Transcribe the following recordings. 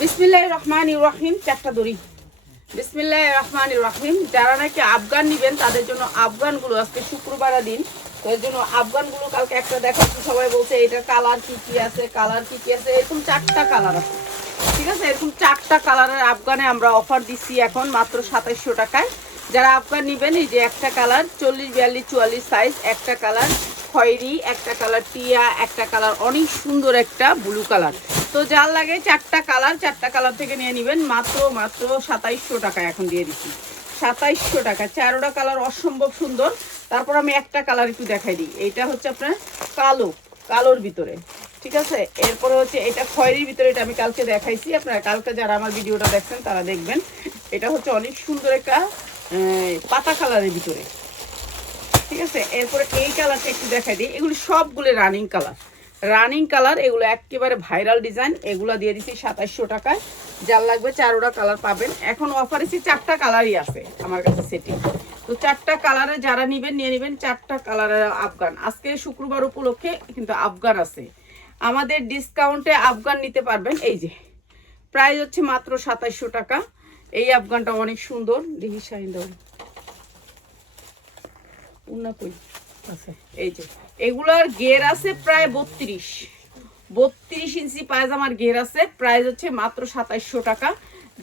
বিসমিল্লাহির রহমানির রহিম। চারটা দড়ি। বিসমিল্লাহির রহমানির রহিম। যারা নাকি আফগান নেবেন তাদের জন্য আফগানগুলো আজকে শুক্রবার দিন, তো এর জন্য আফগানগুলো কালকে একটা দেখাচ্ছি। সবাই বলছে এটা কালার কি কি আছে, কালার কি কি আছে। এরকম চারটা কালার আছে, ঠিক আছে। এরকম চারটা কালারের আফগানে আমরা অফার দিচ্ছি এখন মাত্র 2700 টাকায়। যারা আফগান নেবেন, এই যে একটা কালার 40, 42, 44 সাইজ, একটা কালার খয়েরি, একটা কালার টিয়া, একটা কালার অনেক সুন্দর একটা ব্লু কালার। তো যার লাগে চারটা কালার থেকে নিয়ে নেবেন মাত্র 2700 টাকা এখন দিয়ে দিচ্ছি। 2700 টাকা। চারোটা কালার অসম্ভব সুন্দর। তারপর আমি একটা কালার একটু দেখাই দিই। এইটা হচ্ছে আপনার কালোর ভিতরে, ঠিক আছে। এরপরে হচ্ছে এটা খয়েরির ভিতরে, এটা আমি কালকে দেখাইছি। আপনারা কালকে যারা আমার ভিডিওটা দেখছেন তারা দেখবেন। এটা হচ্ছে অনেক সুন্দর একটা পাতা কালারের ভিতরে, ঠিক আছে। এরপরে এই কালারটা একটু দেখাই দিই। এগুলো সবগুলো রানিং কালার, এগুলো একেবারে ভাইরাল ডিজাইন। এগুলো দিয়ে দিচ্ছি 2700 টাকায়। যার লাগবে চারোটা কালার পাবেন। এখন অফার এসে চারটা কালারই আছে আমার কাছে সেটিং। তো চারটা কালারে যারা নেবেন নিয়ে নেবেন। চারটা কালারের আফগান আজকে শুক্রবার উপলক্ষে কিন্তু আফগান আছে আমাদের ডিসকাউন্টে। আফগান নিতে পারবেন। এই যে প্রাইস হচ্ছে মাত্র 2700 টাকা। এই আফগানটা অনেক সুন্দর। দেখি শাইন দাও উন্না কই আছে। এই যে এগুলার গের আছে প্রায় 32 ইঞ্চি পায়জামার গের আছে। প্রাইস হচ্ছে মাত্র 2700 টাকা।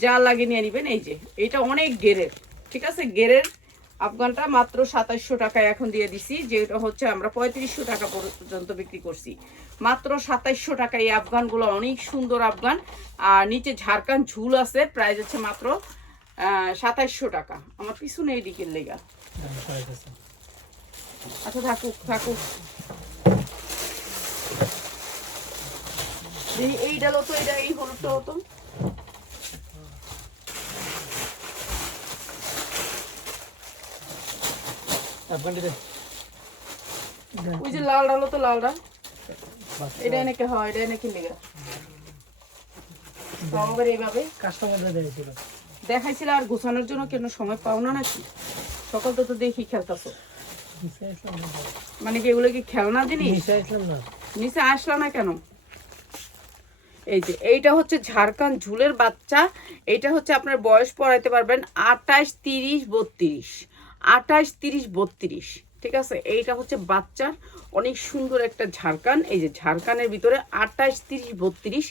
যা লাগে নিয়ে নেবেন। এই যে এটা অনেক গেরের, ঠিক আছে। গেরের আফগানটা মাত্র 2700 টাকায় এখন দিয়ে দিছি, যেটা হচ্ছে আমরা 3500 টাকা পর্যন্ত বিক্রি করছি। মাত্র 2700 টাকা এই আফগানগুলো অনেক সুন্দর আফগান। আর নিচে ঝাড়খান ঝুল আছে। প্রাইস হচ্ছে মাত্র 2700 টাকা। আমার পিছনে এই দিকের লেগা। আচ্ছা থাকুক। এই ডালো তো, এটা এই হলুদটা হতো। ওই যে লাল ডালো তো, লালটা এটা এনেকে হয়, এটা এনেকে লেগা এইভাবে কাস্টমার দেখাইছিল। আর গোছানোর জন্য কেন সময় পাও না নাকি? সকাল তো দেখি খেলতেছো, মানে কি এগুলো কি খেলনা জিনিস? নিচে আসলাম না কেন? এই যে এইটা হচ্ছে ঝাড়খান ঝুলের বাচ্চা। এইটা হচ্ছে আপনার বয়স পড়াইতে পারবেন 28, 30, 32। 28, 30, 32, ঠিক আছে। এইটা হচ্ছে বাচ্চার অনেক সুন্দর একটা ঝাড়খান। এই যে ঝাড়খানের ভিতরে 28, 30, 32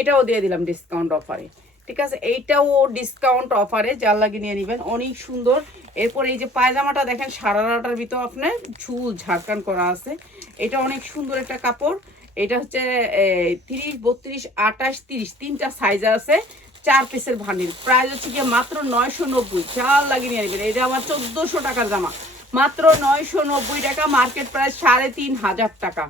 এটাও দিয়ে দিলাম ডিসকাউন্ট অফারে, ঠিক আছে। এইটাও ডিসকাউন্ট অফারে, যার লাগিয়ে নিয়ে নেবেন। অনেক সুন্দর। এরপর এই যে পায়জামাটা দেখেন সারারাটার ভিতর আপনার ঝুল ঝাড়খান করা আছে। এটা অনেক সুন্দর একটা কাপড়। এটা হচ্ছে 30, 32, 28, 30 তিনটা সাইজ আছে। 4 পিসের ভান্ডিল। প্রাইস হচ্ছে গিয়ে মাত্র 990। চাল লাগিয়ে নিয়ে নেবেন। এটা আমার 1400 টাকার জামা, মাত্র 990 টাকা। মার্কেট প্রাইস 3500 টাকা।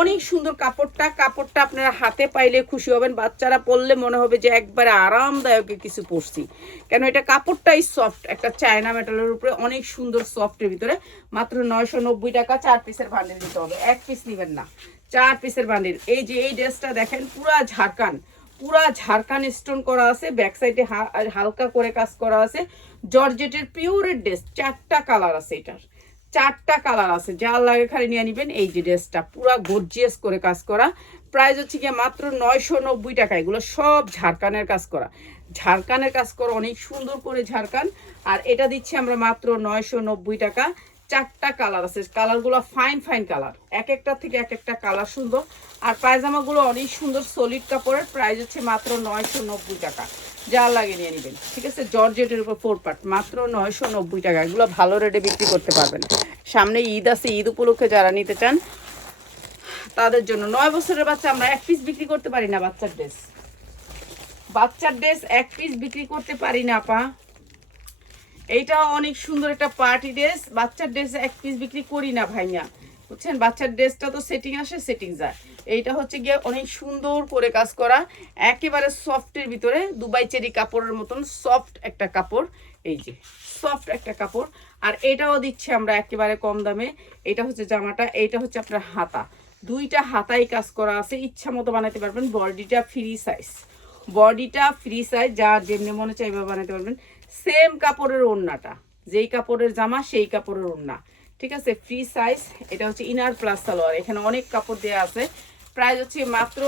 অনেক সুন্দর কাপড়টা আপনারা হাতে পাইলে খুশি হবেন। বাচ্চারা পরলে মনে হবে যে একবারে আরামদায়ক কিছু পরছি, কেন এটা কাপড়টাই সফট, একটা চায়না মেটালের উপরে অনেক সুন্দর সফটের ভিতরে। মাত্র 990 টাকা। 4 পিসের বান্ডিল দিতে হবে, 1 পিস নেবেন না, 4 পিসের বান্ডিল। এই যে এই ড্রেসটা দেখেন পুরা ঝাড়খান স্টোন করা আছে। ব্যাক সাইডে হালকা করে কাজ করা আছে। জর্জেটের পিওরের ড্রেস। 4টা কালার আছে, এটার 4টা কালার আছে। যার লাগে খালি নিয়ে নেবেন। এই যে ড্রেসটা পুরা গর্জিয়াস করে কাজ করা। প্রাইস হচ্ছে কি মাত্র 990 টাকা। এগুলো সব ঝাড়খানের কাজ করা, অনেক সুন্দর করে ঝাড়খান। আর এটা দিচ্ছি আমরা মাত্র 990 টাকা। 4টা কালার আছে। কালারগুলো ফাইন কালার, এক একটা থেকে এক একটা কালার সুন্দর। আর পায়জামাগুলো অনেক সুন্দর সলিড কাপড়ের। প্রাইস হচ্ছে মাত্র 990 টাকা। যা লাগে নিয়ে নেবেন, ঠিক আছে। জর্জেটের উপর 4 পার্ট, মাত্র 990 টাকা। এগুলো ভালো রেটে বিক্রি করতে পারবেন। সামনে ঈদ আছে, ঈদ উপলক্ষে যারা নিতে চান তাদের জন্য। 9 বছরের বাচ্চা আমরা 1 পিস বিক্রি করতে পারি না। বাচ্চার ড্রেস 1 পিস বিক্রি করতে পারি না আপা। এইটা অনেক সুন্দর একটা পার্টি ড্রেস। বাচ্চার ড্রেস 1 পিস বিক্রি করি না ভাইয়া, বুঝছেন। বাচ্চার ড্রেসটা তো সেটিং আসে, সেটিং যায়। এইটা হচ্ছে গিয়ে অনেক সুন্দর করে কাজ করা, একেবারে সফটের ভিতরে দুবাই চেরি কাপড়ের মতন সফট একটা কাপড়। এই যে সফট একটা কাপড়। আর এটাও দিচ্ছে আমরা একেবারে কম দামে। এটা হচ্ছে জামাটা, এইটা হচ্ছে আপনার হাতা। 2টা হাতাই কাজ করা আছে। ইচ্ছা মতো বানাতে পারবেন। বডিটা ফ্রি সাইজ, যার যেমনি মনে চাইবে বানাতে পারবেন। সেম কাপড়ের ওড়নাটা, যেই কাপড়ের জামা সেই কাপড়ের ওড়না, ঠিক আছে। Free size. এটা হচ্ছে ইনার প্লাস সালোয়ার। এখানে অনেক কাপড় দেওয়া আছে। প্রাইস হচ্ছে মাত্র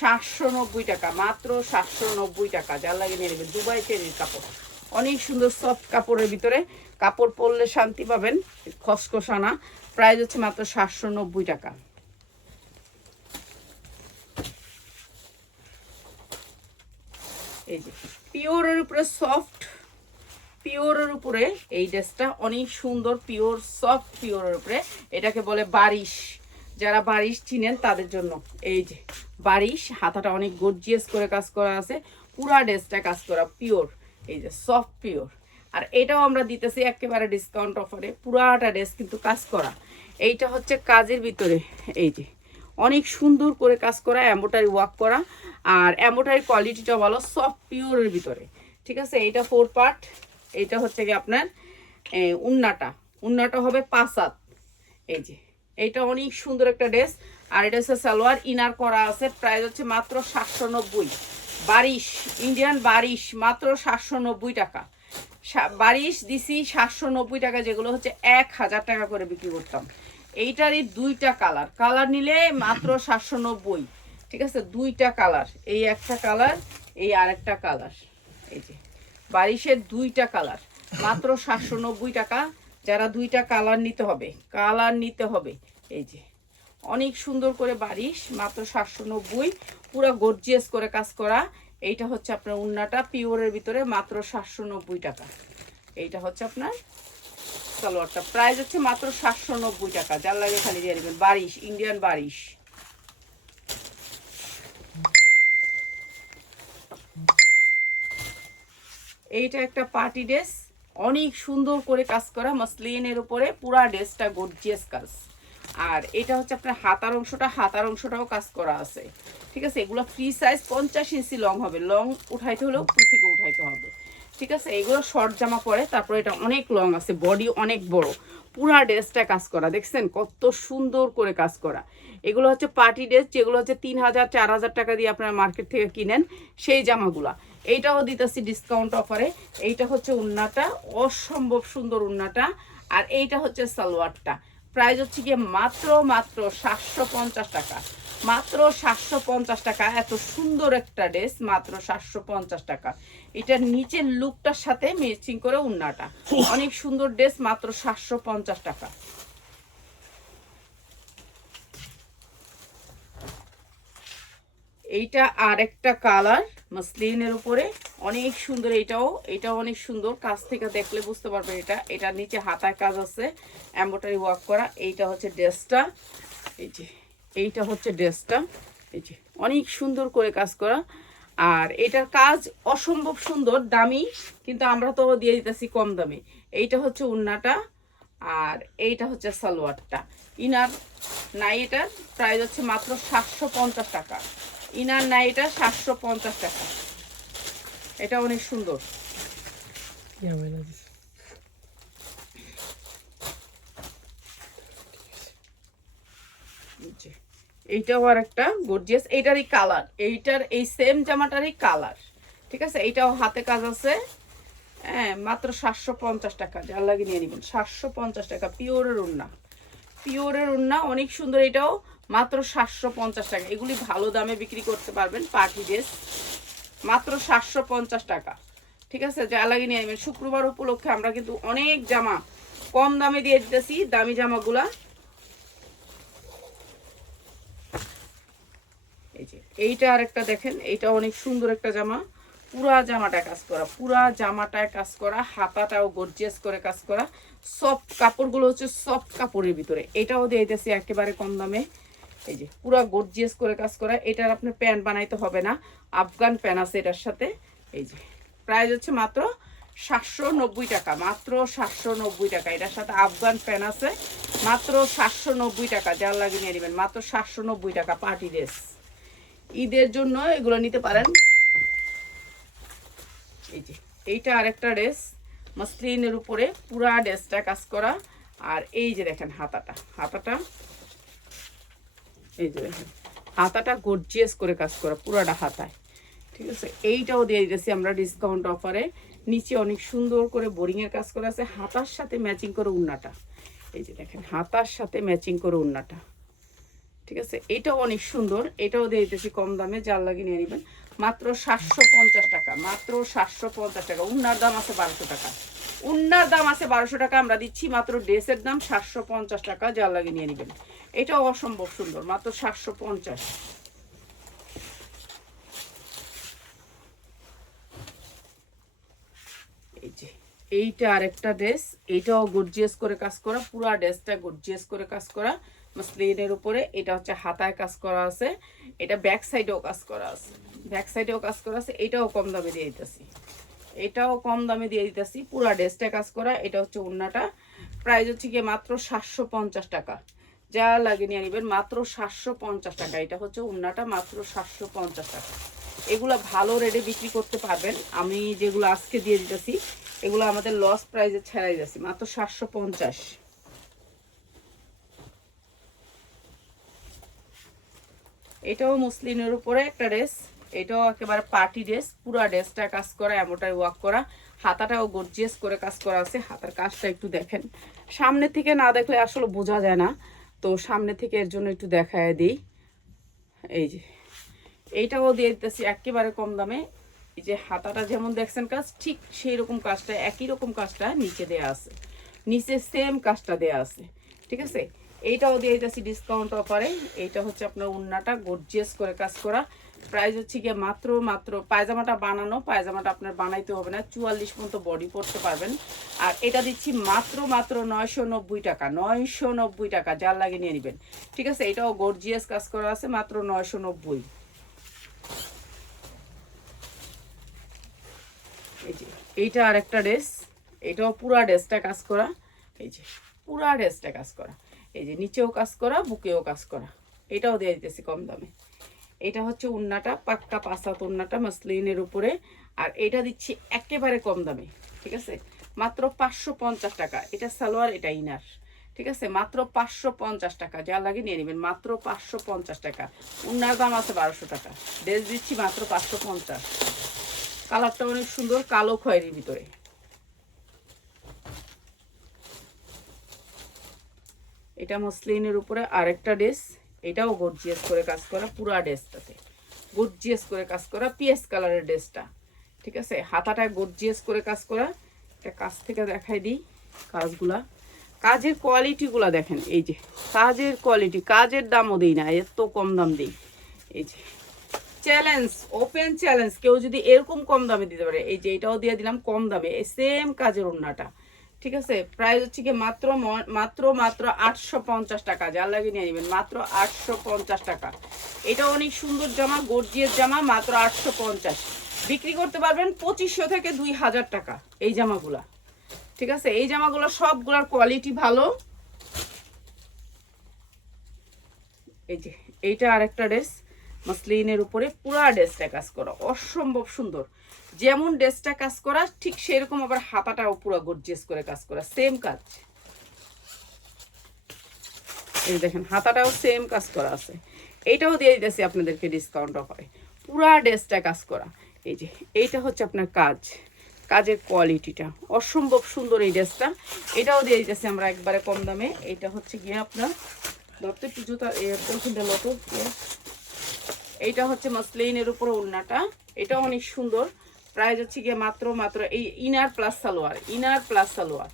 790 টাকা, মাত্র 790 টাকা। যার লাগে নিয়ে নেবেন। দুবাই চেরির কাপড়, অনেক সুন্দর সফট কাপড়ের ভিতরে, কাপড় পরলে শান্তি পাবেন, খসখসানা। প্রাইস হচ্ছে মাত্র 790 টাকা। এই যে পিওরের উপরে সফট, পিওরের উপরে এই ড্রেসটা অনেক সুন্দর, পিওর সফট পিওরের উপরে, এটাকে বলে বারিশ। যারা বারিশ চিনেন তাদের জন্য এই যে বারিশ। হাতাটা অনেক গর্জিয়াস করে কাজ করা আছে, পুরা ড্রেসটা কাজ করা পিওর, এই যে সফট পিওর। আর এটাও আমরা দিতেছি একেবারে ডিসকাউন্ট অফারে, পুরাটা ড্রেস কিন্তু কাজ করা। এইটা হচ্ছে কাজের ভিতরে, এই যে অনেক সুন্দর করে কাজ করা, এমব্রয়ডারি ওয়ার্ক করা, আর এমব্রয়ডারি কোয়ালিটিটা ভালো, সফট পিওরের ভিতরে। ঠিক আছে, এইটা 4 পার্ট। এইটা হচ্ছে কি আপনার উন্নাটা হবে 5 হাত। এই যে এইটা অনেক সুন্দর একটা ড্রেস। আর এটা হচ্ছে সালোয়ার, ইনার করা আছে। প্রাইস হচ্ছে মাত্র 790। বারিশ, ইন্ডিয়ান বারিশ, মাত্র 790 টাকা। বারিশ দিছি 790 টাকা, যেগুলো হচ্ছে 1000 টাকা করে বিক্রি করতাম। এইটারই 2টা কালার, কালার নিলে মাত্র 790। ঠিক আছে, 2টা কালার, এই একটা কালার, এই আরেকটা কালার। এই যে বারিশের 2টা কালার, মাত্র 790 টাকা। যারা 2টা কালার নিতে হবে, কালার নিতে হবে। এই যে অনেক সুন্দর করে বারিশ, মাত্র 790, পুরো গর্জিয়াস করে কাজ করা। এইটা হচ্ছে আপনার উন্নাটা পিওরের ভিতরে, মাত্র 790 টাকা। এইটা হচ্ছে আপনার সালোয়ারটা, প্রাইস হচ্ছে মাত্র 790 টাকা। যার লাগে খালি দিয়ে দেবেন। বারিশ, ইন্ডিয়ান বারিশ। এইটা একটা পার্টি ড্রেস, অনেক সুন্দর করে কাজ করা মসলিনের উপরে, পুরা ড্রেসটা গর্জিয়াস কাজ। আর এটা হচ্ছে আপনার হাতার অংশটাও কাজ করা আছে। ঠিক আছে, এগুলো ফ্রি সাইজ, 50 ইঞ্চি লং হবে। লং উঠাইতে হলেও উপর থেকে উঠাইতে হবে। ঠিক আছে, এগুলো শর্ট জামা পরে, তারপরে এটা অনেক লং আছে, বডি অনেক বড়, পুরা ড্রেসটা কাজ করা। দেখছেন কত সুন্দর করে কাজ করা। এগুলো হচ্ছে পার্টি ড্রেস, যেগুলো হচ্ছে 3000 4000 টাকা দিয়ে আপনারা মার্কেট থেকে কিনেন, সেই জামাগুলা। এইটাও দিতেছি ডিসকাউন্ট অফারে। এইটা হচ্ছে উন্নাটা, অসম্ভব সুন্দর উন্নাটা। আর এইটা হচ্ছে সালোয়ারটা। প্রাইস হচ্ছে গিয়ে মাত্র 750 টাকা, মাত্র 750 টাকা। এত সুন্দর একটা ড্রেস, মাত্র 750 টাকা। এটার নিচের লুকটার সাথে ম্যাচিং করে উন্নাটা, অনেক সুন্দর ড্রেস, মাত্র 750 টাকা। এইটা আর একটা কালার মসলিনের উপরে, অনেক সুন্দর। এটাও অনেক সুন্দর, কাছ থেকে দেখলে বুঝতে পারবেন। এটার নিচে হাতায় কাজ আছে, এমব্রয়ডারি ওয়ার্ক করা। এইটা হচ্ছে ড্রেসটা, এই যে এইটা হচ্ছে ড্রেসটা, এই যে অনেক সুন্দর করে কাজ করা। আর এটার কাজ অসম্ভব সুন্দর, দামি, কিন্তু আমরা তো দিয়ে দিতেছি কম দামে। এইটা হচ্ছে উন্নাটা, আর এইটা হচ্ছে সালোয়ারটা। ইনার নাই, এটার প্রাইস হচ্ছে মাত্র 750 টাকা। ইনার নাই, এটা 750 টাকা। এটা অনেক সুন্দর। এইটাও আর একটা গর্জিয়াস, এইটারই কালার, এইটার এই সেম জামাটারই কালার। ঠিক আছে, এইটাও হাতে কাজ আছে। হ্যাঁ, মাত্র 750 টাকা। যার লাগে নিয়ে নেবেন। 750 টাকা, পিওরের উন্না, পিওরের উন্না, অনেক সুন্দর। এটাও মাত্র 750 টাকা। এগুলি ভালো দামে বিক্রি করতে পারবেন, পার্টি ড্রেস, মাত্র 750 টাকা। ঠিক আছে, যা লাগে নিয়ে নেবেন। শুক্রবার উপলক্ষে আমরা কিন্তু অনেক জামা কম দামে দিয়ে দিতেছি, দামি জামাগুলা। এই যে এইটা আর একটা দেখেন, এইটা অনেক সুন্দর একটা জামা, পুরা জামাটায় কাজ করা, পুরা জামাটায় কাজ করা, হাতাটাও গর্জিয়াস করে কাজ করা। সফট কাপড়গুলো হচ্ছে সফট কাপড়ের ভিতরে। এটাও দিয়ে দিতেছি একেবারে কম দামে। এই যে পুরা গর্জিয়াস করে কাজ করা। এটার আপনার প্যান্ট বানাইতে হবে না, আফগান প্যান্ট আছে এটার সাথে। এই যে প্রাইস হচ্ছে মাত্র 790 টাকা, মাত্র 790 টাকা। এটার সাথে আফগান প্যান্ট আছে, মাত্র 790 টাকা। যার লাগে নিয়ে নেবেন, মাত্র 790 টাকা। পার্টি ড্রেস, ঈদের জন্য এগুলো নিতে পারেন। এই যে এইটা আরেকটা ড্রেস, মসলিনের উপরে, পুরা ড্রেসটা কাজ করা। আর এই যে দেখেন হাতাটা, এই যে দেখেন হাতাটা গর্জিয়াস করে কাজ করা, পুরাটা হাতায়। ঠিক আছে, এইটাও দিয়ে দিতেছি আমরা ডিসকাউন্ট অফারে। নিচে অনেক সুন্দর করে বোরিংয়ের কাজ করা আছে, হাতার সাথে ম্যাচিং করে উন্নাটা। এই যে দেখেন হাতার সাথে ম্যাচিং করে উন্নাটা। ঠিক আছে, এটাও অনেক সুন্দর, এটাও দিয়ে দিতেছি কম দামে, যার লাগে নিয়ে নেবেন মাত্র 750 টাকা, মাত্র 750 টাকা। উন্নার দাম আছে 1200 টাকা, উন্নার দাম আছে 1200 টাকা, আমরা দিচ্ছি মাত্র ড্রেসের দাম 750 টাকা, যার লাগে নিয়ে নেবেন। এটাও অসম্ভব সুন্দর, মাত্র 750। এই যে এইটা আরেকটা ড্রেস, এইটাও গর্জিয়াস করে কাজ করা, পুরা ড্রেসটা গর্জিয়াস করে কাজ করা মাসলিনের উপরে। এটা হচ্ছে হাতায় কাজ করা আছে, এটা ব্যাক সাইডেও কাজ করা আছে, ব্যাক সাইডেও কাজ করা আছে। এটাও কম দামে দিয়ে দিতেছি, এটাও কম দামে দিয়ে দিতেছি, পুরা ড্রেসটা কাজ করা। এটা হচ্ছে ওড়নাটা, প্রাইস হচ্ছে গিয়ে মাত্র 750 টাকা, যা লাগে নিয়ে নেবেন মাত্র 750 টাকা। এটা হচ্ছে ওড়নাটা, মাত্র 750 টাকা। এগুলো ভালো রেটে বিক্রি করতে পারবেন, আমি যেগুলো আজকে দিয়ে দিতেছি এগুলো আমাদের লস প্রাইসে ছাড়াই যাচ্ছে, মাত্র 750। এটাও মুসলিনের উপরে একটা ড্রেস, এটাও একেবারে পার্টি ড্রেস, পুরা ড্রেসটা কাজ করা, এমনটাই ওয়ার্ক করা, হাতাটাও গর্জিয়াস করে কাজ করা আছে। হাতার কাজটা একটু দেখেন, সামনে থেকে না দেখলে আসলে বোঝা যায় না, তো সামনে থেকে এর জন্য একটু দেখায় দিই। এই যে এইটাও দিয়ে দিতেছি একেবারে কম দামে। এই যে হাতাটা যেমন দেখছেন কাজ, ঠিক সেই রকম কাজটা, একই রকম কাজটা নিচে দেয়া আছে, নিচে সেম কাজটা দেয়া আছে। ঠিক আছে, এইটাও দিয়ে দিতেছি ডিসকাউন্ট অফারে। এইটা হচ্ছে আপনার ওড়নাটা গর্জিয়াস করে কাজ করা, প্রাইস হচ্ছে গিয়ে মাত্র পায়জামাটা বানানো, পায়জামাটা আপনার বানাইতে হবে না, 44 পর্যন্ত বডি পরতে পারবেন। আর এটা দিচ্ছি মাত্র 990 টাকা, 990 টাকা, যার লাগে নিয়ে নেবেন। ঠিক আছে, এটাও গর্জিয়াস কাজ করা আছে, মাত্র 990। এই যে এইটা আরেকটা ড্রেস, এটাও পুরা ড্রেসটা কাজ করা, এই যে পুরা ড্রেসটা কাজ করা, এই যে নিচেও কাজ করা, বুকেও কাজ করা। এটাও দিয়ে দিতেছি কম দামে। এটা হচ্ছে ওড়নাটা, পাক্কা পাসাত ওড়নাটা মাসলিনের উপরে, আর এটা দিচ্ছি একেবারে কম দামে। ঠিক আছে, মাত্র 550 টাকা। এটা সালোয়ার, এটা ইনার। ঠিক আছে, মাত্র 550 টাকা, যা লাগে নিয়ে নেবেন, মাত্র 550 টাকা। ওড়নার দাম আছে 1200 টাকা, ড্রেস দিচ্ছি মাত্র 550। কালারটা অনেক সুন্দর, কালো খয়েরির ভিতরে। এটা মসলিনের উপরে আরেকটা ড্রেস, এটাও গর্জিয়াস করে কাজ করা, পুরা ড্রেসটাতে গর্জিয়াস করে কাজ করা, পিএস কালারের ড্রেসটা। ঠিক আছে, হাতাটায় গর্জিয়াস করে কাজ করা। এটা কাজ থেকে দেখাই দিই কাজগুলা, কাজের কোয়ালিটিগুলা দেখেন। এই যে কাজের কোয়ালিটি, কাজের দামও দিই না, এত কম দাম দিই। এই যে চ্যালেঞ্জ, ওপেন চ্যালেঞ্জ, কেউ যদি এরকম কম দামে দিতে পারে। এই যে এটাও দিয়ে দিলাম কম দামে, এই সেম কাজের ওড়নাটা। ঠিক আছে, প্রাইস হচ্ছে কি মাত্র 850 টাকা, যার লাগে নিয়ে নেবেন, মাত্র 850 টাকা। এটা অনেক সুন্দর জামা, গর্জিয়াস জামা, মাত্র 850। বিক্রি করতে পারবেন 2500 থেকে 2000 টাকা এই জামাগুলা। ঠিক আছে, এই জামাগুলো সবগুলার কোয়ালিটি ভালো। এই যে এইটা আরেকটা ড্রেস, মাসলিনের উপরে পুরা ড্রেসটা কাজ করা, অসম্ভব সুন্দর। যেমন ড্রেসটা কাজ করা ঠিক সেরকম আবার হাতাটাও পুরো গর্জিয়াস করে কাজ করা, সেম কাজ। এই দেখেন হাতাটাও সেম কাজ করা আছে। এইটাও দিয়ে দিতেছি আপনাদেরকে ডিসকাউন্ট অফারে, পুরা ড্রেসটা কাজ করা। এই যে এইটা হচ্ছে আপনার কাজ, কাজের কোয়ালিটিটা অসম্ভব সুন্দর এই ড্রেসটা। এটাও দিয়ে দিতেছি আমরা একবারে কম দামে। এইটা হচ্ছে গিয়ে আপনার ধরতে একটু জুতা মতো। এইটা হচ্ছে মাসলিনের উপর ওড়নাটা, এটাও অনেক সুন্দর। প্রাইস হচ্ছে গিয়ে মাত্র এই inner plus salwar, inner plus salwar.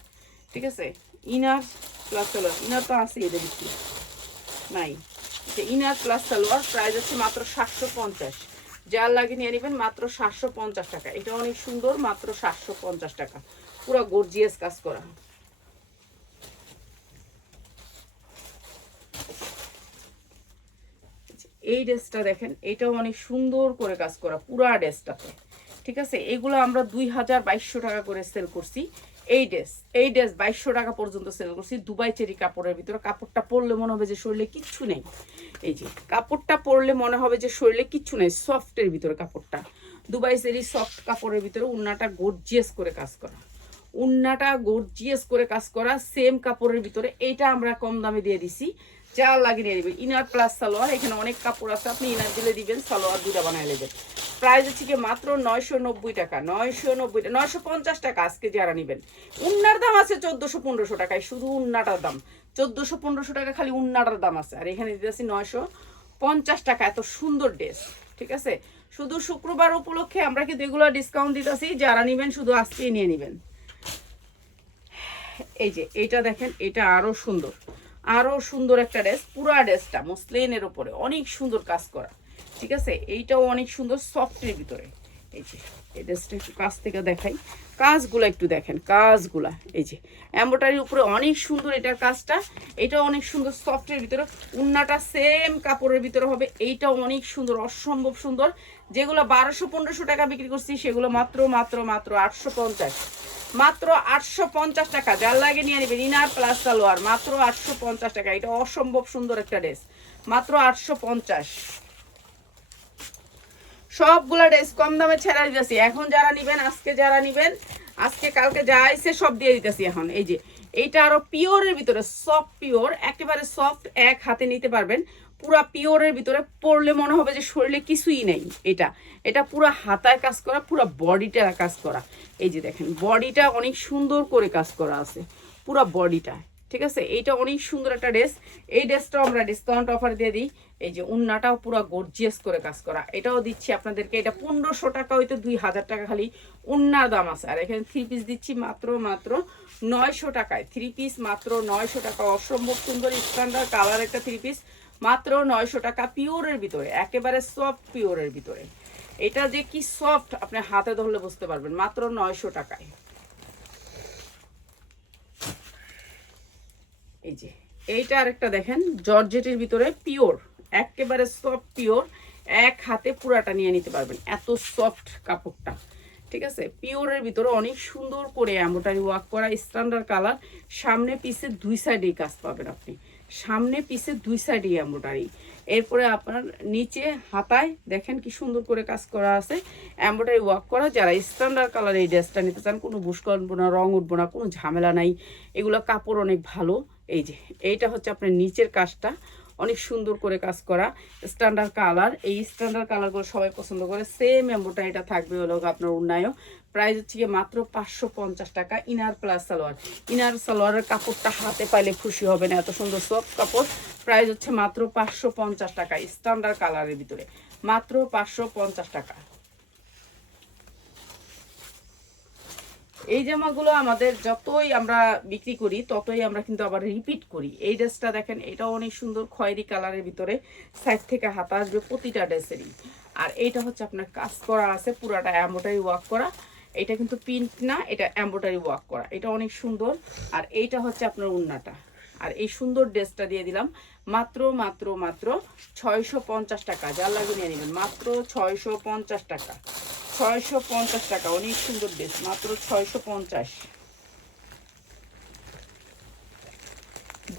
ঠিক আছে, ইনার প্লাস সালোয়ার, ইনার তো আছে এদের বেশি নাই, যে ইনার প্লাস সালোয়ার। প্রাইস হচ্ছে মাত্র 750, যার লাগে নিয়ে নেবেন মাত্র 750 টাকা। এটা অনেক সুন্দর, মাত্র 750 টাকা, পুরো গর্জিয়াস কাজ করা। এই ড্রেসটা দেখেন, এটাও অনেক সুন্দর করে কাজ করা পুরা ড্রেসটাতে। ঠিক আছে, এগুলো আমরা 2200 টাকা করে সেল করছি। এই ড্রেস 2200 টাকা পর্যন্ত সেল করছি, দুবাই চেরি কাপড়ের ভিতরে। কাপড়টা পরলে মনে হবে যে শরীরে কিচ্ছু নেই। এই যে কাপড়টা পরলে মনে হবে যে শরীরে কিচ্ছু নেই, সফটের ভিতরে কাপড়টা, দুবাই চেরি সফট কাপড়ের ভিতরে। ওড়নাটা গর্জিয়াস করে কাজ করা, ওড়নাটা গর্জিয়াস করে কাজ করা, সেম কাপড়ের ভিতরে। এইটা আমরা কম দামে দিয়ে দিছি, যা লাগিয়ে নিয়ে নেবেন। ইনার প্লাস সালোয়ার, এখানে অনেক কাপড় আছে, আপনি ইনার দিলে দিবেন, সালোয়ার দুটা বানায় নেবেন। প্রাইস হচ্ছে কি মাত্র 990 টাকা, 990, 950 টাকা আজকে যারা নেবেন। উন্নার দাম আছে 1400-1500 টাকায়, শুধু উন্নাটার দাম 1400-1500 টাকা খালি উন্নাটার দাম আছে, আর এখানে দিতেছি 950 টাকা। এত সুন্দর ড্রেস, ঠিক আছে। শুধু শুক্রবার উপলক্ষে আমরা কিন্তু এগুলো ডিসকাউন্ট দিতেছি, যারা নেবেন শুধু আজকেই নিয়ে নেবেন। এই যে এইটা দেখেন, এটা আরো সুন্দর, আরো সুন্দর একটা ড্রেস। পুরা ড্রেসটা মসলিনের উপরে অনেক সুন্দর কাজ করা, ঠিক আছে। এইটাও অনেক সুন্দর সফটের ভিতরে। এই যে এই ড্রেসটা একটু কাছ থেকে দেখাই, কাজগুলো একটু দেখেন, কাজগুলা এই যে এমব্রয়ডারির উপরে অনেক সুন্দর এটার কাজটা। এটাও অনেক সুন্দর সফটের ভিতরে, উন্নাটা সেম কাপড়ের ভিতরে হবে। এইটাও অনেক সুন্দর, অসম্ভব সুন্দর। যেগুলো 1200-1500 টাকা বিক্রি করছি সেগুলো মাত্র মাত্র মাত্র 850, মাত্র 850 টাকা। যার লাগে নিয়ে নেবেন, ইনার প্লাস সালোয়ার, মাত্র 850 টাকা। এটা অসম্ভব সুন্দর একটা ড্রেস, মাত্র 850। সবগুলা ড্রেস কম দামে ছেড়ে দিতেছি এখন। যারা নিবেন, আজকে যারা নিবেন, আজকে কালকে যা আইছে সব দিয়ে দিতেছি এখন। এই যে এইটা আরো পিওরের ভিতরে, সফট পিওর, একেবারে সফট, এক হাতে নিতে পারবেন। পুরা পিওরের ভিতরে, পরলে মনে হবে যে শরীরে কিছুই নেই। এটা এটা পুরা হাতায় কাজ করা, পুরা বডিটা কাজ করা। এই যে দেখেন, বডিটা অনেক সুন্দর করে কাজ করা আছে, পুরা বডিটা, ঠিক আছে। এইটা অনেক সুন্দর একটা ড্রেস। এই ড্রেসটাও আমরা ডিসকাউন্ট অফার দিয়ে দিই। এই যে উন্নাটাও পুরো গর্জিয়াস করে কাজ করা, এটাও দিচ্ছি আপনাদেরকে। এটা 1500 টাকা হইতে 2000 টাকা খালি উন্নার দাম আছে। আর এখানে 3 পিস দিচ্ছি মাত্র মাত্র 900 টাকায়। 3 পিস মাত্র 900 টাকা। অসম্ভব সুন্দর স্ট্যান্ডার্ড কালার একটা 3 পিস, মাত্র 900 টাকা। পিওরের ভিতরে, একেবারে সফট পিওরের ভিতরে। এটা যে কি সফট আপনি হাতে ধরলে বুঝতে পারবেন, মাত্র 900 টাকায়। এই যে এইটা আরেকটা দেখেন, জর্জেটের ভিতরে পিওর, একেবারে সফট পিওর, এক হাতে পুরাটা নিয়ে নিতে পারবেন, এত সফট কাপড়টা, ঠিক আছে। পিওরের ভিতরে অনেক সুন্দর করে এমব্রয়ডারি ওয়ার্ক করা, স্ট্যান্ডার্ড কালার। সামনে পিছে দুই সাইডেই কাজ পাবেন আপনি, সামনে পিছে দুই সাইডেই এমব্রয়ডারি। এরপরে আপনার নিচে হাতায় দেখেন কি সুন্দর করে কাজ করা আছে, এমব্রয়ডারি ওয়ার্ক করা। যারা স্ট্যান্ডার্ড কালার এই ড্রেসটা নিতে চান, কোনো বুস্ক উঠবো না, রং উঠবো না, কোনো ঝামেলা নাই, এগুলো কাপড় অনেক ভালো। এই যে এইটা হচ্ছে আপনার নিচের কাজটা, অনেক সুন্দর করে কাজ করা, স্ট্যান্ডার্ড কালার। এই স্ট্যান্ডার্ড কালারগুলো সবাই পছন্দ করে। সেম এমব্রয়ডারিটা থাকবে হলো আপনার উন্নায়ও। প্রাইস হচ্ছে গিয়ে মাত্র 550 টাকা, ইনার প্লাস সালোয়ার। ইনার সালোয়ারের কাপড়টা হাতে পাইলে খুশি হবে না, এত সুন্দর সফট কাপড়। প্রাইস হচ্ছে মাত্র 550 টাকা, স্ট্যান্ডার্ড কালারের ভিতরে, মাত্র 550 টাকা। এই জামাগুলো আমাদের যতই আমরা বিক্রি করি ততই আমরা কিন্তু আবার রিপিট করি। এই ড্রেসটা দেখেন, এটাও অনেক সুন্দর খয়েরি কালারের ভিতরে, সাইড থেকে হাতা আসবে প্রতিটা ড্রেসেরই। আর এইটা হচ্ছে আপনার কাজ করা আছে, পুরাটা এমব্রয়ডারি ওয়ার্ক করা। এটা কিন্তু প্রিন্ট না, এটা এমব্রয়ডারি ওয়ার্ক করা, এটা অনেক সুন্দর। আর এইটা হচ্ছে আপনার উন্নাটা। আর এই সুন্দর ড্রেসটা দিয়ে দিলাম মাত্র মাত্র মাত্র 650 টাকা। যার লাগে নিয়ে নেবেন, মাত্র 650 টাকা, 650 টাকা। অনেক সুন্দর ড্রেস, মাত্র 650।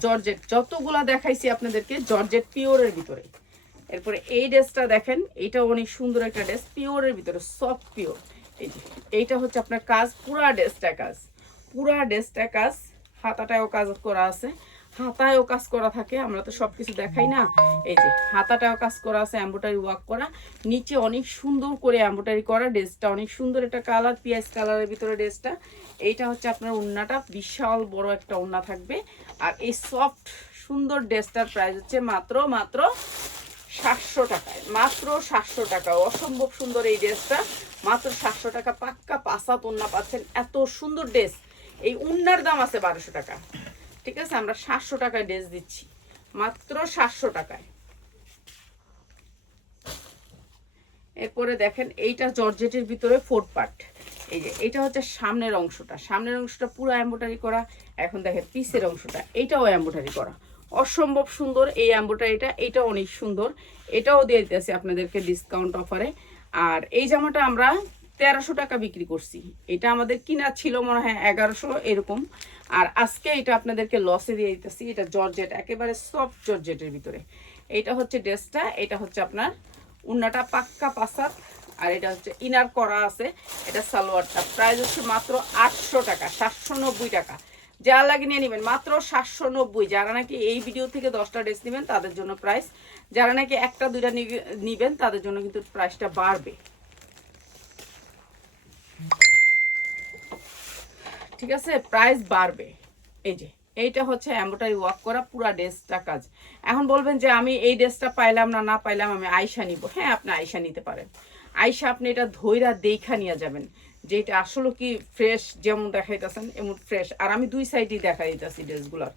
জর্জেট যতগুলা দেখাইছি আপনাদেরকে, জর্জেট পিওরের ভিতরে। এরপরে এই ড্রেসটা দেখেন, এটা অনেক সুন্দর একটা ড্রেস, পিওরের ভিতরে, সফট পিওর। এই যে এইটা হচ্ছে আপনার কাজ, পুরা ড্রেসটা কাজ, পুরা ড্রেসটা কাজ। হাতাটাও কাজ করা আছে, হাতায়ও কাজ করা থাকে, আমরা তো সব কিছু দেখাই না। এই যে হাতাটাও কাজ করা আছে, এমব্রয়ডারি ওয়ার্ক করা, নিচে অনেক সুন্দর করে এমব্রয়ডারি করা। ড্রেসটা অনেক সুন্দর, এটা কালার পিঁয়াজ কালারের ভিতরে ড্রেসটা। এইটা হচ্ছে আপনার ওড়নাটা, বিশাল বড় একটা ওড়না থাকবে। আর এই সফট সুন্দর ড্রেসটার প্রাইস হচ্ছে মাত্র মাত্র 700 টাকায়, মাত্র 700 টাকা। অসম্ভব সুন্দর এই ড্রেসটা, মাত্র 700 টাকা। পাক্কা পাসাত ওড়না পাচ্ছেন, এত সুন্দর ড্রেস। এই ওড়নার দাম আছে 1200 টাকা, ঠিক আছে। আমরা 700 টাকায় ড্রেস দিচ্ছি, মাত্র 700 টাকায়। এরপরে দেখেন, এইটা জর্জেটের ভিতরে 4 পার্ট। এই যে এটা হচ্ছে সামনের অংশটা, সামনের অংশটা পুরো এমব্রয়ডারি করা। এখন দেখেন পিসের অংশটা, এটাও এমব্রয়ডারি করা, অসম্ভব সুন্দর এই এমব্রয়ডারিটা। এটা অনেক সুন্দর, এটাও দিয়ে দিতেছি আপনাদেরকে ডিসকাউন্ট অফারে। আর এই জামাটা আমরা 1300 টাকা বিক্রি করছি, এটা আমাদের কিনা ছিল মনে হয় 1100 এরকম। আর আজকে এটা আপনাদেরকে লসে দিয়ে দিতেছি। এটা জর্জেট, একেবারে সফট জর্জেটের ভিতরে। এটা হচ্ছে ড্রেসটা, এটা হচ্ছে আপনার উন্নাটা, পাক্কা পাসাত। আর এটা হচ্ছে ইনার করা আছে, এটা সালোয়ারটা। প্রাইস হচ্ছে মাত্র 800 টাকা, 790 টাকা। যা লাগে নিয়ে নেবেন, মাত্র 790। যারা নাকি এই ভিডিও থেকে 10টা ড্রেস নেবেন তাদের জন্য প্রাইস, যারা নাকি একটা দুইটা নিবেন তাদের জন্য কিন্তু প্রাইসটা বাড়বে, ঠিক আছে, প্রাইস বাড়বে। এই যে এইটা হচ্ছে এমব্রয়ডারি ওয়ার্ক করা পুরা ড্রেসটা কাজ। এখন বলবেন যে আমি এই ড্রেসটা পাইলাম না, না পাইলাম আমি আয়শা নিব। হ্যাঁ, আপনি আয়শা নিতে পারেন। আয়শা আপনি এটা ধইরা দেখা নিয়ে যাবেন যে এটা আসলে কি ফ্রেশ, যেমন দেখাইতেছেন এমন ফ্রেশ। আর আমি দুই সাইডই দেখা দিতেছি ড্রেসগুলোর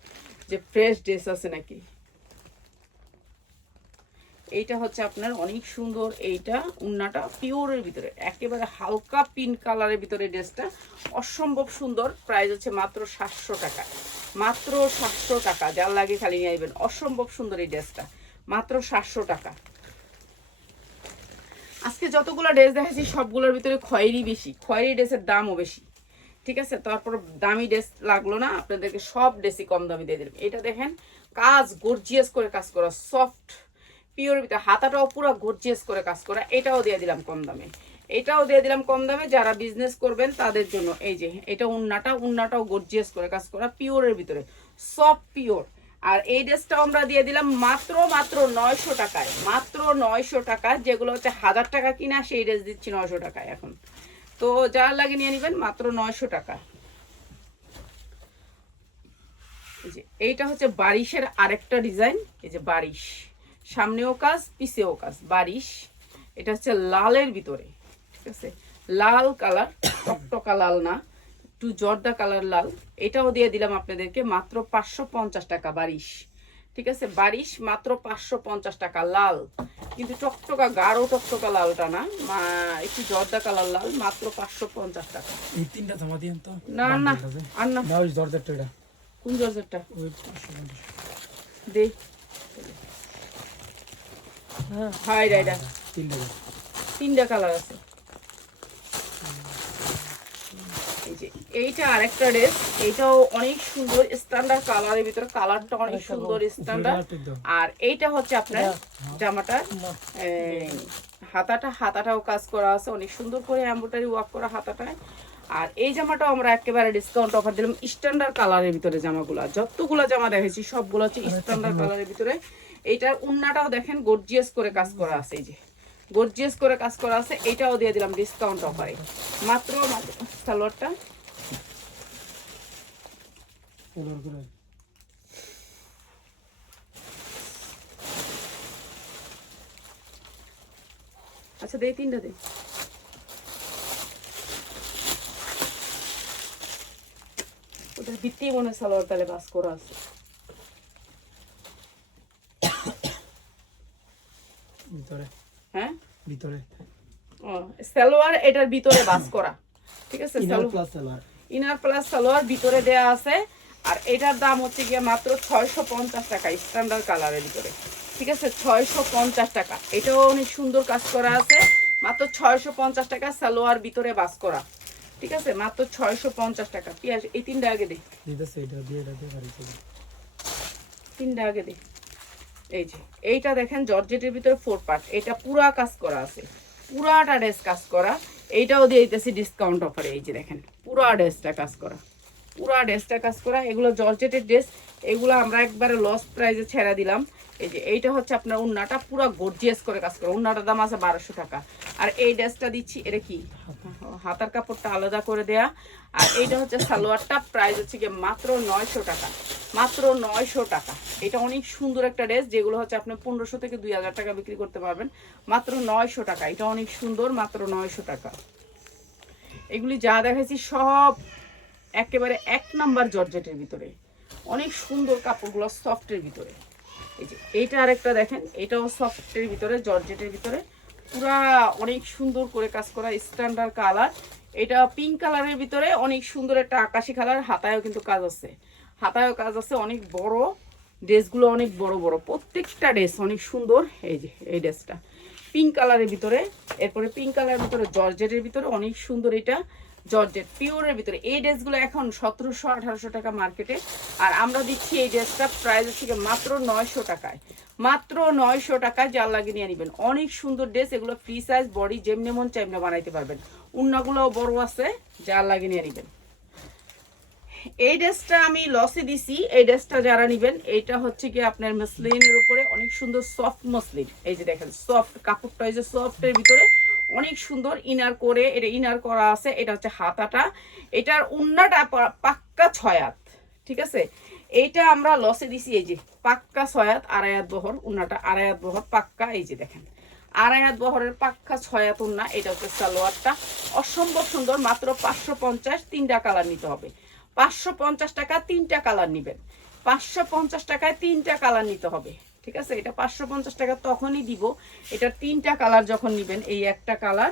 যে ফ্রেশ ড্রেস আছে নাকি। এইটা হচ্ছে আপনার অনেক সুন্দর, এইটা উন্নাটা পিওরের ভিতরে একেবারে হালকা পিঙ্ক কালারের ভিতরে ড্রেসটা অসম্ভব সুন্দর। প্রাইস হচ্ছে মাত্র 700 টাকা, মাত্র 700 টাকা। যার লাগে খালি নিয়ে আসবেন। অসম্ভব সুন্দর এই ড্রেসটা, মাত্র 700 টাকা। আজকে যতগুলো ড্রেস দেখাচ্ছি সবগুলোর ভিতরে খয়েরি বেশি, খয়েরি ড্রেসের দামও বেশি, ঠিক আছে। তারপর দামি ড্রেস লাগলো না, আপনাদেরকে সব ড্রেসই কম দামি দিয়ে দিলাম। এটা দেখেন কাজ গর্জিয়াস করে কাজ করা, সফট পিওর ভিতরে, হাতাটাও পুরো গর্জিয়াস করে কাজ করা। এটাও দিয়ে দিলাম কম দামে, এটাও দিয়ে দিলাম কম দামে। যারা বিজনেস করবেন তাদের জন্য এই যে এটা উন্নাটাও গর্জিয়াস করে কাজ করা পিওরের ভিতরে, সফট পিওর। আর এই ড্রেসটাও আমরা দিয়ে দিলাম মাত্র 900 টাকায়, মাত্র 900 টাকায়। যেগুলো হচ্ছে 1000 টাকা কিনা সেই ড্রেস দিচ্ছি 900 টাকায় এখন। তো যার লাগে নিয়ে নেবেন মাত্র 900 টাকা। এই যে এইটা হচ্ছে বারিশের আরেকটা ডিজাইন। এই যে বারিশ, সামনেও কাজ পিছেও কাজ, বারিশ। এটা হচ্ছে লালের ভিতরে, ঠিক আছে, লাল কালার, টকটকা লাল না, একটু জর্দা কালার লাল। এটাও দিয়ে দিলাম আপনাদেরকে মাত্র 550 টাকা বারিশ, ঠিক আছে। বারিশ মাত্র 550 টাকা। লাল কিন্তু টকটকা গাঢ় টকটকা লালটা না, একটু জর্দা কালার লাল, মাত্র 550 টাকা। এই তিনটা জমা দিয়েন তো। না না আর না, ওই জর্জেটটা এটা। কোন জর্জেটটা ওই 550 দে। হাই রাইডা তিনটা কালার আছে। এই যে এইটা আরেকটা ড্রেস, এইটাও অনেক সুন্দর স্ট্যান্ডার্ড কালারের ভিতরে, কালারটা অনেক সুন্দর স্ট্যান্ডার্ড। আর এইটা হচ্ছে আপনার জামাটা হাতাটাও কাজ করা আছে অনেক সুন্দর করে, এমব্রয়ডারি ওয়ার্ক করা হাতাটায়। আর এই জামাটাও আমরা একেবারে ডিসকাউন্ট অফার দিলাম স্ট্যান্ডার্ড কালারের ভিতরে। জামাগুলো যতগুলো জামা দেখেছি সবগুলো হচ্ছে স্ট্যান্ডার্ড কালারের ভিতরে। এইটার উন্নাটাও দেখেন গর্জিয়াস করে কাজ করা আছে, এই যে গর্জিয়াস করে কাজ করা আছে। এটাও দিয়ে দিলাম ডিসকাউন্ট অফারে মাত্র। সালোয়ারটা আচ্ছা দে, তিনটা দে। ওদের ভিত্তি মনে সালোয়ার তাহলে বাস করা আছে। ভিতরে, হ্যাঁ ভিতরে সালোয়ার এটার ভিতরে বাস করা, ঠিক আছে। ইনার প্লাস সালোয়ার ভিতরে দেয়া আছে। আর এটার দাম হচ্ছে গিয়ে মাত্র 650 টাকা স্ট্যান্ডার্ড কালারের ভিতরে, ঠিক আছে। 650 টাকা। এটাও অনেক সুন্দর কাজ করা আছে, মাত্র 650 টাকা। সালোয়ার ভিতরে বাস করা, ঠিক আছে, মাত্র 650 টাকা। পিয়াজ এই তিনটা আগে দে, তিনটা আগে দে। এই যে এইটা দেখেন জর্জেটের ভিতরে 4 পার্ট, এটা পুরা কাজ করা আছে, পুরাটা ড্রেস কাজ করা। এইটাও দিয়ে দিতেছি ডিসকাউন্ট অফারে। এই যে দেখেন পুরা ড্রেসটা কাজ করা, পুরা ড্রেসটা কাজ করা। এগুলো জর্জেটের ড্রেস, এগুলো আমরা একবারে লস প্রাইসে ছেড়ে দিলাম। এই যে এইটা হচ্ছে আপনার উন্নাটা পুরা গর্জিয়াস করে কাজ করা, উন্নাটার দাম আছে 1200 টাকা। আর এই ড্রেসটা দিচ্ছি, এটা কি হাতার কাপড়টা আলাদা করে দেয়া। আর এইটা হচ্ছে সালোয়ারটা, প্রাইস হচ্ছে কি মাত্র 900 টাকা, মাত্র 900 টাকা। এটা অনেক সুন্দর একটা ড্রেস, যেগুলো হচ্ছে আপনি 1500 থেকে 2000 টাকা বিক্রি করতে পারবেন, মাত্র 900 টাকা। এটা অনেক সুন্দর, মাত্র 900 টাকা। এগুলি যা দেখাচ্ছি সব একেবারে 1 নাম্বার জর্জেটের ভিতরে, অনেক সুন্দর কাপড়গুলো সফটের ভিতরে। এই যে এইটা আরেকটা দেখেন, এটাও সফটের ভিতরে জর্জেটের ভিতরে, পুরা অনেক সুন্দর করে কাজ করা স্ট্যান্ডার্ড কালার। এটা পিঙ্ক কালারের ভিতরে অনেক সুন্দর একটা আকাশি কালার। হাতায়ও কিন্তু কাজ আছে, হাতায়ও কাজ আছে, অনেক বড় ড্রেসগুলো, অনেক বড় বড় প্রত্যেকটা ড্রেস অনেক সুন্দর। এই যে এই ড্রেসটা পিঙ্ক কালারের ভিতরে, এরপরে পিঙ্ক কালারের ভিতরে জর্জেটের ভিতরে অনেক সুন্দর, এটা জর্জেট পিওরের ভিতরে। এই ড্রেসগুলো এখন 1700-1800 টাকা মার্কেটে, আর আমরা দিচ্ছি এই ড্রেসটা প্রাইস হচ্ছে মাত্র 900 টাকায়, মাত্র 900 টাকায়। যার লাগে নিয়ে নেবেন, অনেক সুন্দর ড্রেস। এগুলো ফ্রি সাইজ, বডি যেমনি মন চাইমনে বানাইতে পারবেন, উন্নাগুলোও বড় আছে, যার লাগে নিয়ে নেবেন। এই ড্রেসটা আমি লসে দিছি, এই ড্রেসটা যারা নেবেন, এইটা হচ্ছে কি আপনার মসলিনের উপরে অনেক সুন্দর সফট মসলিন। এই যে দেখেন সফট কাপড়টা, এই যে সফটের ভিতরে অনেক সুন্দর ইনার করে, এটা ইনার করা আছে। এটা হচ্ছে হাতাটা, এটার উন্নাটা পাক্কা 6 হাত, ঠিক আছে, এইটা আমরা লসে দিছি এই যে পাক্কা 6 হাত 2.5 হাত বহর, উন্নাটা 2.5 হাত বহর পাক্কা, এই যে দেখেন 2.5 হাত বহরের পাক্কা 6 হাত উন্না। এটা হচ্ছে সালোয়ারটা, অসম্ভব সুন্দর, মাত্র 550, 3টা কালার নিতে হবে। 550 টাকা 3টা কালার নেবেন, 550 টাকায় 3টা কালার নিতে হবে। ঠিক আছে, এটা 550 টাকা তখনই দিব, এটার 3টা কালার যখন নেবেন। এই একটা কালার,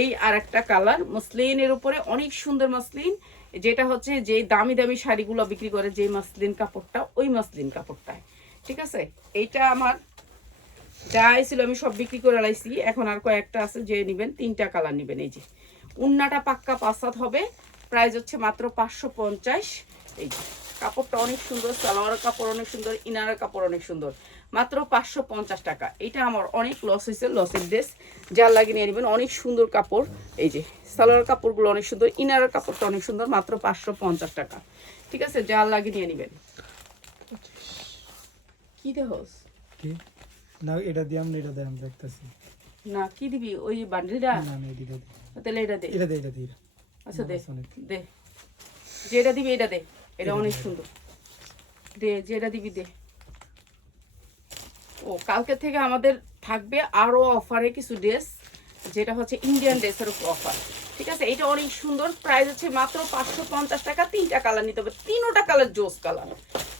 এই আর একটা কালার, মসলিনের উপরে অনেক সুন্দর মসলিন, যেটা হচ্ছে যে দামি দামি শাড়িগুলো বিক্রি করে যে মসলিন কাপড়টা, ওই মসলিন কাপড়টায়। ঠিক আছে, এইটা আমার যা ছিল আমি সব বিক্রি করে লাইছি, এখন আর কয়েকটা আছে, যে নেবেন 3টা কালার নেবেন। এই যে উন্নাটা পাক্কা 5 হাত হবে, প্রাইস হচ্ছে মাত্র 550। এই যে কাপড়টা অনেক সুন্দর, সালোয়ারের কাপড় অনেক সুন্দর, ইনারের কাপড় অনেক সুন্দর, মাত্র 550 টাকা। এটা আমার অনেক লস হয়েছে, লসের ড্রেস, যার লাগিয়ে নিয়ে নেবেন। অনেক সুন্দর কাপড়, এই যে সালোয়ার কাপড়গুলো অনেক সুন্দর, ইনারের কাপড়টা অনেক সুন্দর, মাত্র 550 টাকা। ঠিক আছে, যার লাগিয়ে নিয়ে নেবেন। কি দেহস কি না, এটা দিয়াম না, এটা দিয়াম দেখতেছি না, কি দিবি ওই বান্ডিলটা? না না, এটা দে, তাহলে এটা দে, এটা দে, এটা দে। আচ্ছা দে দে, যেটা দিবি এটা দে, এটা অনেক সুন্দর, দে যেটা দিবি দে। ও কালকে থেকে আমাদের থাকবে আরো অফারে কিছু ড্রেস, যেটা হচ্ছে ইন্ডিয়ান ড্রেসের উপর অফার। ঠিক আছে, এটা অনেক সুন্দর, প্রাইস হচ্ছে মাত্র 550 টাকা। 3টা কালার নিতে হবে, 3টা কালার জোস কালার।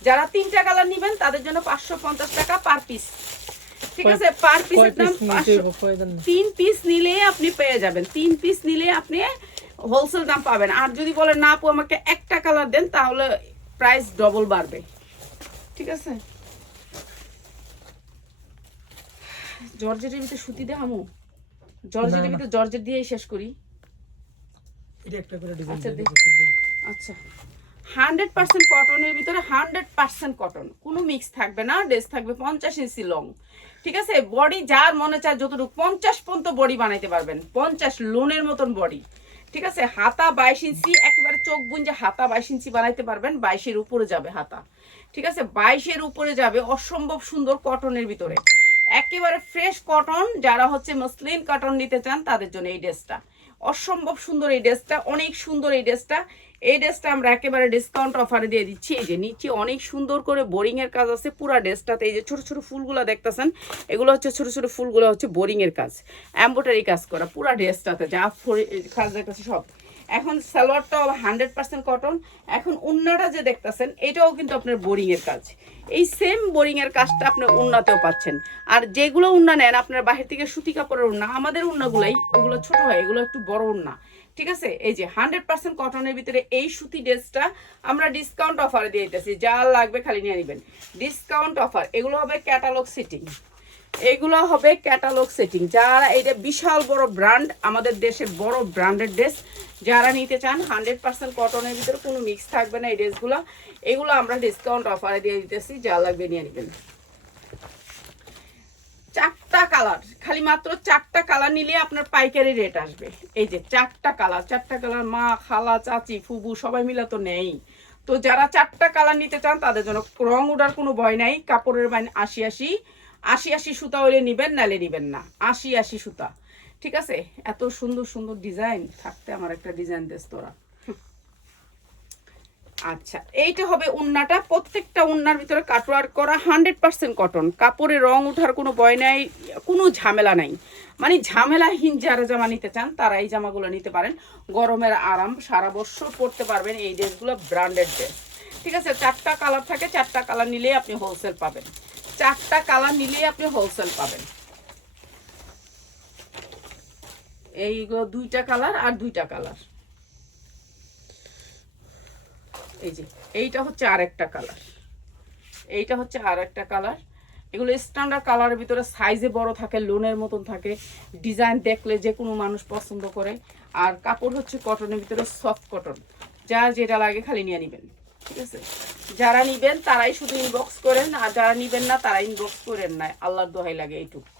যারা 3টা কালার নেবেন তাদের জন্য 550 টাকা পার পিস। ঠিক আছে, পার পিসের দাম 3 পিস নিলে আপনি পেয়ে যাবেন, 3 পিস নিলে আপনি হোলসেল দাম পাবেন। আর যদি বলেন না আপু আমাকে একটা কালার দেন, তাহলে প্রাইস ডবল বাড়বে। ঠিক আছে, জর্জেটের ভিতরে সুতি দে আমু, জর্জেটের ভিতরে জর্জেট দিয়েই শেষ করি। এটা একটা করে ডিজাইন আচ্ছা দে। আচ্ছা, 100% কটনের ভিতরে, 100% কটন, কোনো মিক্স থাকবে না। ড্রেস থাকবে 50 ইঞ্চি লং। ঠিক আছে, বডি যার মনে চায় যতটুকু 50 পর্যন্ত বডি বানাইতে পারবেন, 50 লোনের মতন বডি। ঠিক আছে, হাতা 22 ইঞ্চি, একেবারে চোখ বুঞ্জে হাতা 22 ইঞ্চি বানাইতে পারবেন, 22-এর উপরে যাবে হাতা। ঠিক আছে, 22-এর উপরে যাবে, অসম্ভব সুন্দর কটনের ভিতরে, একেবারে ফ্রেশ কটন। যারা হচ্ছে মসলিন কটন নিতে চান তাদের জন্য এই ড্রেসটা অসম্ভব সুন্দর, এই ড্রেসটা অনেক সুন্দর। এই ড্রেসটা আমরা একেবারে ডিসকাউন্ট অফারে দিয়ে দিচ্ছি। এই যে নিচে অনেক সুন্দর করে বোরিং এর কাজ আছে পুরা ড্রেসটাতে। এই যে ছোট ছোট ফুলগুলো দেখতেছেন, এগুলো হচ্ছে ছোট ছোট ফুলগুলো হচ্ছে বোরিং এর কাজ, এমব্রয়ডারি কাজ করা পুরা ড্রেসটাতে, যা কাজ দেখতেছে সব। এখন সালোয়ারটাও 100% কটন। এখন উন্নাটা যে দেখতেছেন এটাও কিন্তু আপনার বোরিং এর কাজ, এই সেম বোরিং এর কাজটা আপনি উন্নাতেও পাচ্ছেন। আর যেগুলো উন্না নেন আপনার বাহির থেকে সুতি কাপড়ের উন্না, আমাদের উন্নাগুলাই ওগুলো ছোট হয়, এগুলো একটু বড় উন্না। ঠিক আছে, এই যে 100% কটনের ভিতরে এই সুতি ড্রেসটা আমরা ডিসকাউন্ট অফারে দিয়ে দিতেছি, যা লাগবে খালি নিয়ে নেবেন, ডিসকাউন্ট অফার। এগুলো হবে ক্যাটালগ সেটিং, এগুলো হবে ক্যাটালগ সেটিং। যারা এটা বিশাল বড় ব্র্যান্ড, আমাদের দেশের বড় ব্র্যান্ডেড ড্রেস, যারা নিতে চান 100% কটনের ভিতরে কোনো মিক্স থাকবে না এই ড্রেসগুলো, এগুলো আমরা ডিসকাউন্ট অফারে দিয়ে দিতেছি, যা লাগবে নিয়ে নেবেন। 4টা কালার, খালি মাত্র 4টা কালার নিলে আপনার পাইকারি রেট আসবে। এই যে 4টা কালার, মা খালা চাচি ফুবু সবাই মিলে তো নেই। তো যারা 4টা কালার নিতে চান তাদের জন্য রং উঠার কোনো ভয় নাই। কাপড়ের মান 80 সুতা হইলে নিবেন, নালে নিবেন না। 80 সুতা। ঠিক আছে, এত সুন্দর সুন্দর ডিজাইন থাকতে আমার একটা ডিজাইন দেস তোরা। আচ্ছা, এইটা হবে উন্নাটা, প্রত্যেকটা উন্নার ভিতরে কাটওয়ার্ক করা, 100% কটন, কাপড়ে রং ওঠার কোনো ভয় নাই, কোনো ঝামেলা নাই। মানে ঝামেলাহীন যারা জামা নিতে চান তারা এই জামাগুলো নিতে পারেন, গরমের আরাম, সারা বছর পরতে পারবেন এই ড্রেসগুলো, ব্র্যান্ডেড ড্রেস। ঠিক আছে, 4টা কালার থাকে, 4টা কালার নিলেই আপনি হোলসেল পাবেন, 4টা কালার নিলেই আপনি হোলসেল পাবেন। এইগুলো 2টা কালার আর 2টা কালার। এই যে এইটা হচ্ছে আরেকটা কালার, এইটা হচ্ছে আরেকটা কালার। এগুলো স্ট্যান্ডার্ড কালারের ভিতরে, সাইজে বড় থাকে, লোনের মতন থাকে, ডিজাইন দেখলে যে কোনো মানুষ পছন্দ করে। আর কাপড় হচ্ছে কটনের ভিতরে, সফট কটন, যার যেটা লাগে খালি নিয়ে নেবেন। ঠিক আছে, যারা নিবেন তারাই শুধু ইনবক্স করেন, আর যারা নিবেন না তারা ইনবক্স করেন না, আল্লাহর দোহাই লাগে এইটুকু।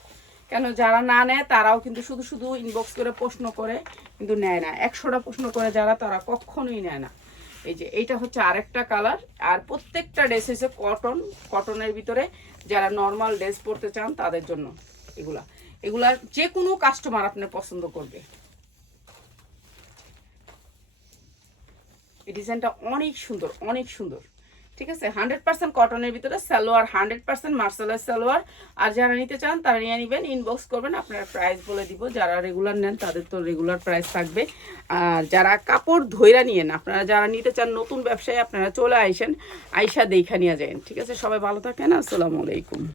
কেন যারা না নেয় তারাও কিন্তু শুধু শুধু ইনবক্স করে প্রশ্ন করে, কিন্তু নেয় না। 100টা প্রশ্ন করে যারা, তারা কখনোই নেয় না। এই যে এইটা হচ্ছে আরেকটা কালার। আর প্রত্যেকটা ড্রেস হচ্ছে কটনের ভিতরে, যারা নর্মাল ড্রেস পরতে চান তাদের জন্য এগুলা যে কোনো কাস্টমার আপনার পছন্দ করবে। এই ডিজাইনটা অনেক সুন্দর, অনেক সুন্দর। ঠিক আছে 100% কটনের ভিতরে সালোয়ার 100% মার্সেলাইজ সালোয়ার। আর যারা নিতে চান তারা নিয়ে নেবেন, ইনবক্স করবেন, আপনারা প্রাইস বলে দিব। যারা রেগুলার নেন তাদের তো রেগুলার প্রাইস থাকবে। আর যারা কাপড় ধইরা নিয়েন, আপনারা যারা নিতে চান নতুন ব্যবসায়ী, আপনারা চলে আইসেন, আইসা দেখা নিয়ে যান। ঠিক আছে, সবাই ভালো থাকেন, আসসালামু আলাইকুম।